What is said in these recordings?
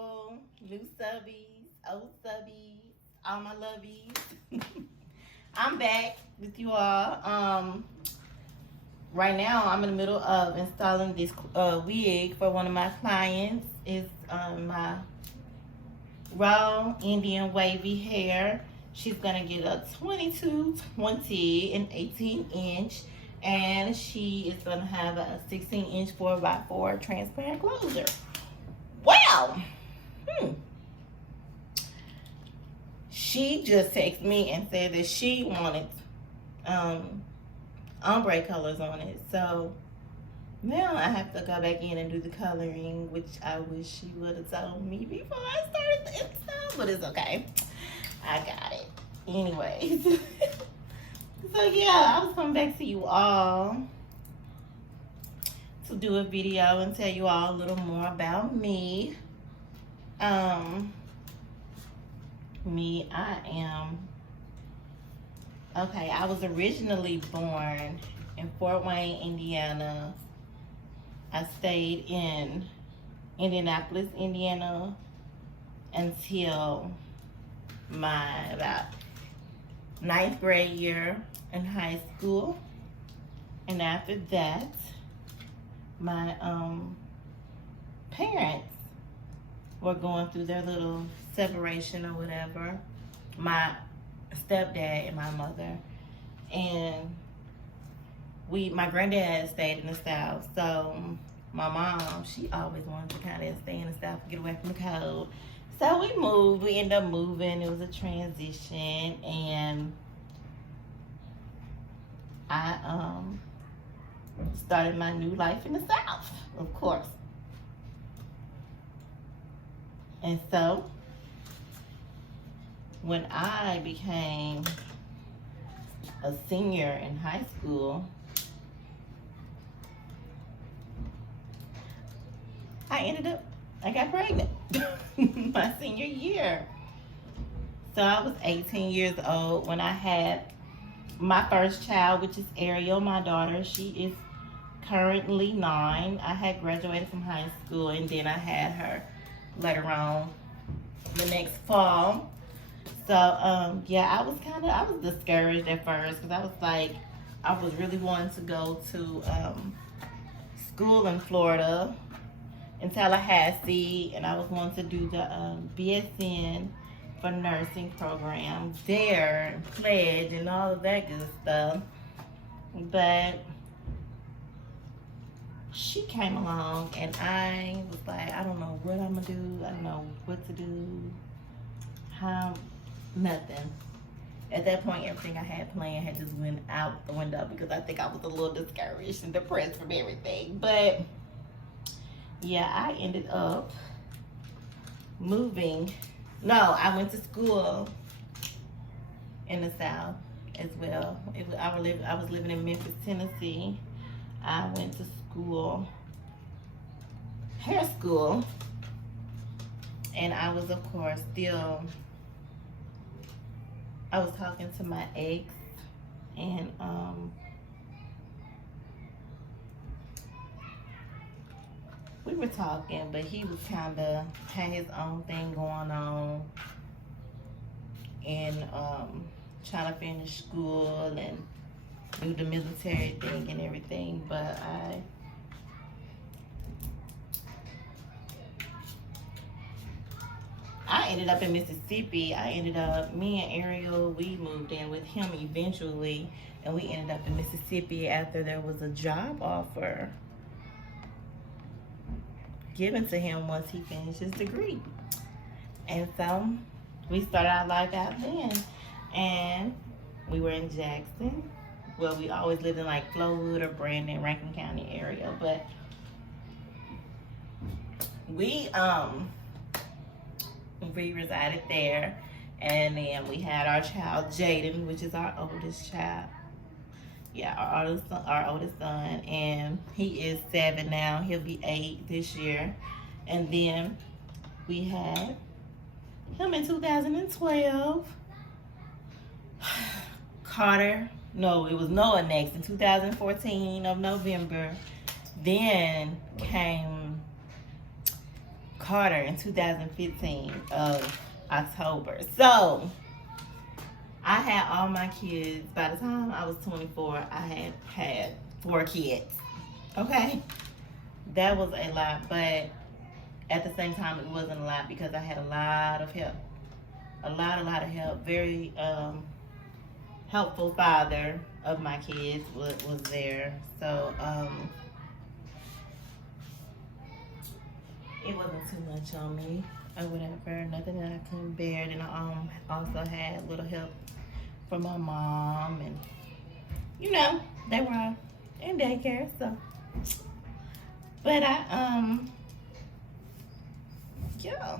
people, new subbies, old subbies, all my lovies. I'm back with you all. Right now I'm in the middle of installing this wig for one of my clients. It's my raw Indian wavy hair. She's gonna get a 22, 20, and 18 inch, and she is gonna have a 16 inch 4x4 transparent closure. Well, she just texted me and said that she wanted ombre colors on it. So now I have to go back in and do the coloring, which I wish she would have told me before I started the install, but it's okay. I got it. Anyways. So yeah, I was coming back to you all to do a video and tell you all a little more about me. I was originally born in Fort Wayne, Indiana. I stayed in Indianapolis, Indiana until my about 9th grade year in high school. And after that, my parents were going through their little separation or whatever. My stepdad and my mother. And my granddad stayed in the South. So my mom, she always wanted to kind of stay in the South, get away from the cold. So we moved. We ended up moving. It was a transition, and I started my new life in the South, of course. And so when I became a senior in high school, I got pregnant my senior year. So I was 18 years old when I had my first child, which is Ariel, my daughter. She is currently 9. I had graduated from high school, and then I had her later on the next fall. So yeah, I was discouraged at first, because I was really wanting to go to school in Florida, in Tallahassee, and I was wanting to do the BSN for nursing program there, pledge and all of that good stuff. But she came along, and I was like, I don't know what I'm gonna do. I don't know what to do. Nothing. At that point, everything I had planned had just went out the window, because I think I was a little discouraged and depressed from everything. But yeah, I ended up moving. No, I went to school in the South as well. I was living in Memphis, Tennessee. I went to school, hair school, and I was, of course, I was talking to my ex, and we were talking, but he was had his own thing going on, and trying to finish school and do the military thing and everything. But I ended up in Mississippi. Me and Ariel, we moved in with him eventually, and we ended up in Mississippi after there was a job offer given to him once he finished his degree. And so we started our life out then, and we were in Jackson. Well, we always lived in like Flowood or Brandon, Rankin County area, but we resided there. And then we had our child Jaden, which is our oldest child. Yeah, our oldest son, and he is 7 now. He'll be 8 this year. And then we had him in 2012. It was Noah next in 2014 of November. Then came Carter in 2015 of October. So I had all my kids. By the time I was 24, I had 4 kids. Okay? That was a lot, but at the same time, it wasn't a lot because I had a lot of help. A lot of help. Very helpful father of my kids was there. So it wasn't too much on me or whatever. Nothing that I couldn't bear. And I also had a little help from my mom, and you know, they were in daycare, so. But yeah.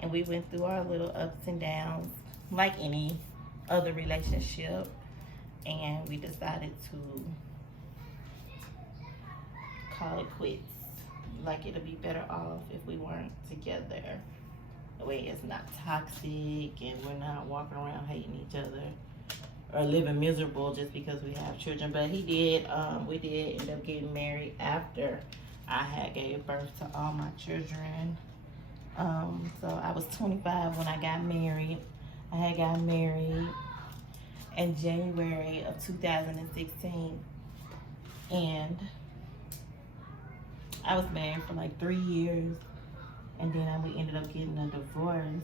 And we went through our little ups and downs like any other relationship, and we decided to call it quits. Like, it'll be better off if we weren't together. The way it's not toxic and we're not walking around hating each other or living miserable just because we have children. But we did end up getting married after I had gave birth to all my children. So I was 25 when I got married. I had got married in January of 2016, and I was married for like 3 years, and then we ended up getting a divorce.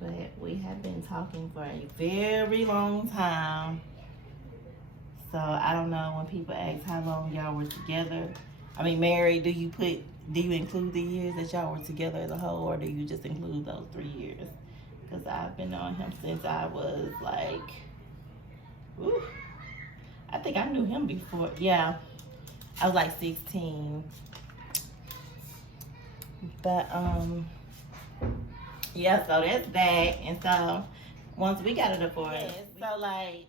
But we have been talking for a very long time. So I don't know, when people ask how long y'all were together, married, do you include the years that y'all were together as a whole, or do you just include those 3 years? Because I've been knowing him since I was like, I think I knew him before. Yeah, I was like 16. But yeah, so that's that. And so once we got a divorce, so like,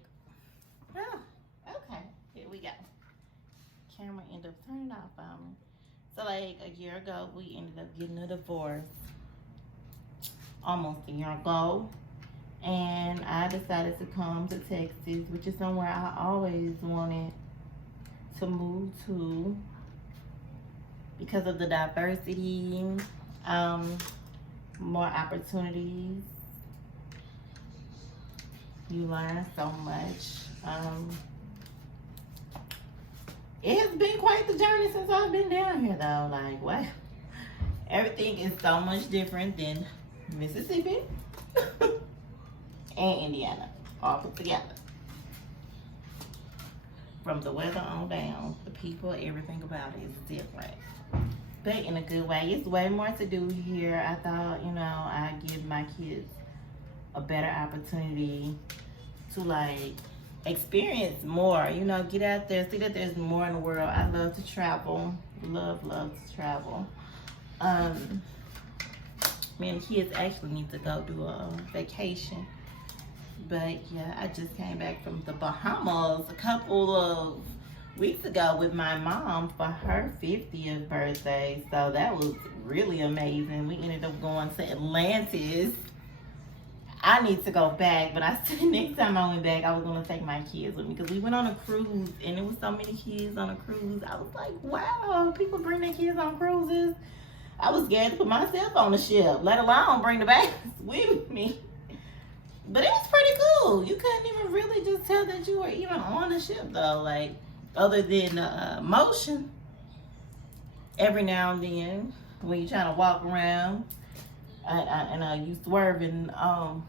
okay, here we go. Camera ended up turning off on me. So like a year ago, we ended up getting a divorce. Almost a year ago. And I decided to come to Texas, which is somewhere I always wanted to move to because of the diversity, more opportunities. You learn so much. It has been quite the journey since I've been down here, though. Like, what? Everything is so much different than Mississippi and Indiana, all put together. From the weather on down, the people, everything about it is different. But in a good way. It's way more to do here. I thought, I'd give my kids a better opportunity to, like, experience more. Get out there, see that there's more in the world. I love to travel. Love to travel. Me and the kids actually need to go do a vacation. But yeah, I just came back from the Bahamas a couple of weeks ago with my mom for her 50th birthday. So that was really amazing. We ended up going to Atlantis. I need to go back, but I said next time I went back, I was going to take my kids with me because we went on a cruise and it was so many kids on a cruise. I was like, wow, people bring their kids on cruises. I was scared to put myself on the ship, let alone bring the babies with me. But it was pretty cool. You couldn't even really just tell that you were even on the ship, though. Like, other than motion, every now and then, when you're trying to walk around, and you swerving all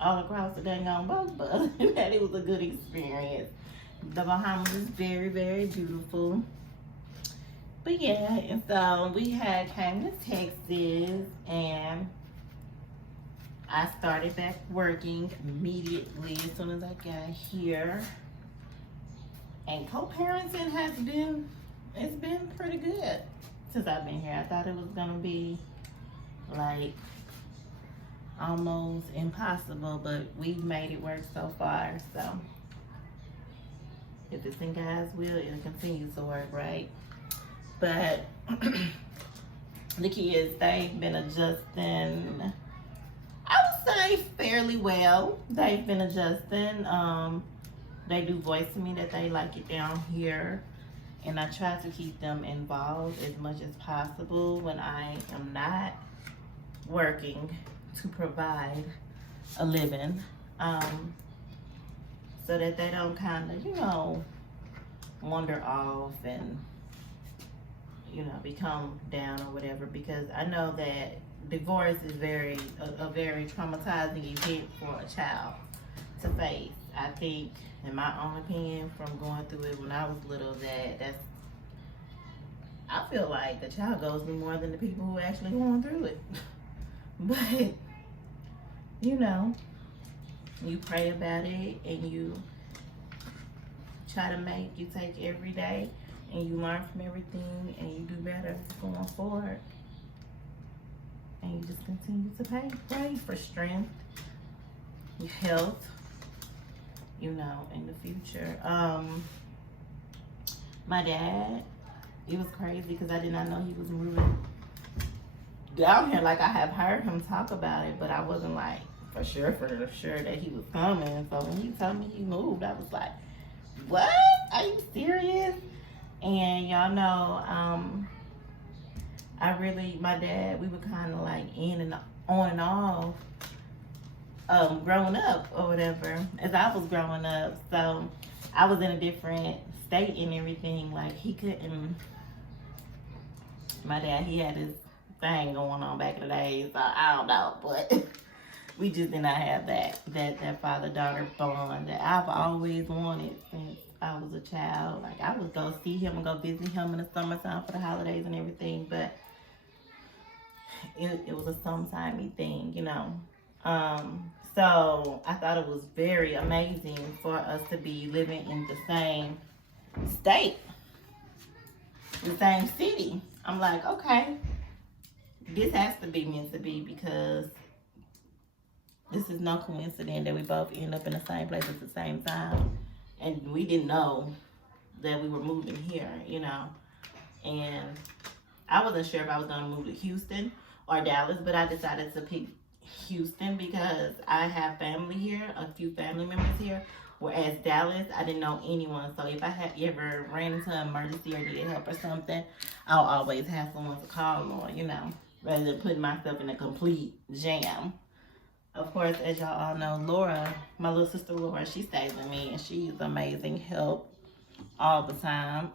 across the dang on boat. But other than that, it was a good experience. The Bahamas is very, very beautiful. But yeah, and so we came to Texas, and I started back working immediately as soon as I got here. And co-parenting it's been pretty good since I've been here. I thought it was gonna be like almost impossible, but we've made it work so far. So if it's in God's will, it'll continue to work, right? But the kids, they've been adjusting, I would say, fairly well. They've been adjusting. They do voice to me that they like it down here. And I try to keep them involved as much as possible when I am not working to provide a living, so that they don't kind of, wander off and, become down or whatever, because I know that divorce is a very traumatizing event for a child to face. I think, in my own opinion, from going through it when I was little, I feel like the child goes through more than the people who are actually going through it. But, you pray about it and you try to you take every day and you learn from everything and you do better going forward. And you just continue to pray for strength, health, in the future. My dad, it was crazy because I did not know he was moving down here. Like, I have heard him talk about it, but I wasn't like for sure that he was coming. So when he told me he moved, I was like, what? Are you serious? And y'all know, my dad, we were kind of like on and off, growing up or whatever, as I was growing up. So I was in a different state and everything. Like, my dad, he had his thing going on back in the day, so I don't know, but we just did not have that father-daughter bond that I've always wanted since I was a child. Like, I would go see him and go visit him in the summertime for the holidays and everything, but it was a sometimey thing, So I thought it was very amazing for us to be living in the same state, the same city. I'm like, okay, this has to be meant to be, because this is no coincidence that we both end up in the same place at the same time. And we didn't know that we were moving here, And I wasn't sure if I was going to move to Houston or Dallas, but I decided to pick Houston because I have family here, a few family members here. Whereas Dallas, I didn't know anyone. So if I had ever ran into an emergency or needed help or something, I'll always have someone to call on, rather than putting myself in a complete jam. Of course, as y'all all know, Laura, my little sister Laura, she stays with me and she's amazing help all the time.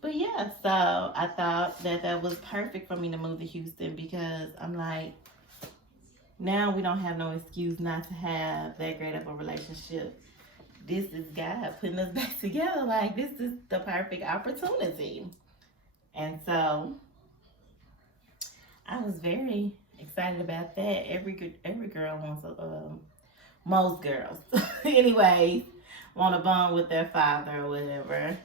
But yeah, so I thought that was perfect for me to move to Houston, because I'm like, now we don't have no excuse not to have that great of a relationship. This is God putting us back together. Like, this is the perfect opportunity. And so I was very excited about that. Every girl wants most girls, anyways, want to bond with their father or whatever.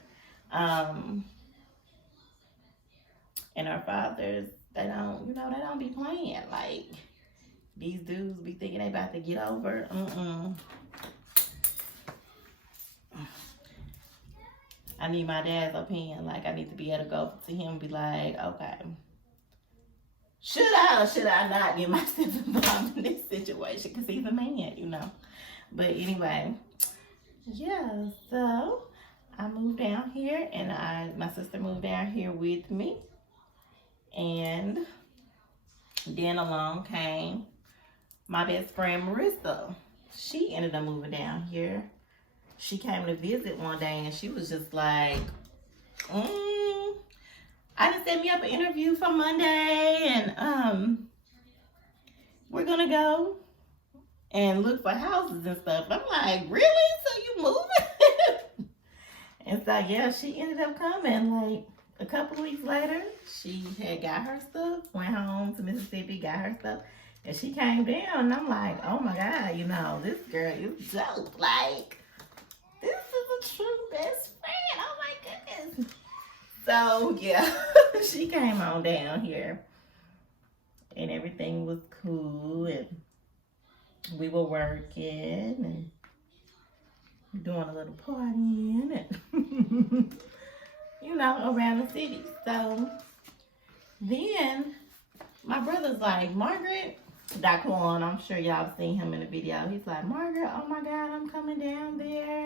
And our fathers, they don't be playing. Like, these dudes be thinking they about to get over. I need my dad's opinion. Like, I need to be able to go to him and be like, okay, should I or should I not get myself involved in this situation? Because he's a man, But anyway, yeah, so I moved down here, and my sister moved down here with me. And then along came my best friend Marissa. She ended up moving down here. She came to visit one day, and she was just like, I just set me up an interview for Monday, and we're gonna go and look for houses and stuff. I'm like, really? So you moving? And so yeah, she ended up coming. Like, a couple weeks later, she had got her stuff, went home to Mississippi, got her stuff, and she came down, and I'm like, oh my God, this girl is dope. Like, this is a true best friend. Oh my goodness. So yeah, she came on down here, and everything was cool, and we were working and doing a little partying and around the city. So then my brother's like, Margaret, Daquan, I'm sure y'all seen him in the video. He's like, Margaret, oh my God, I'm coming down there.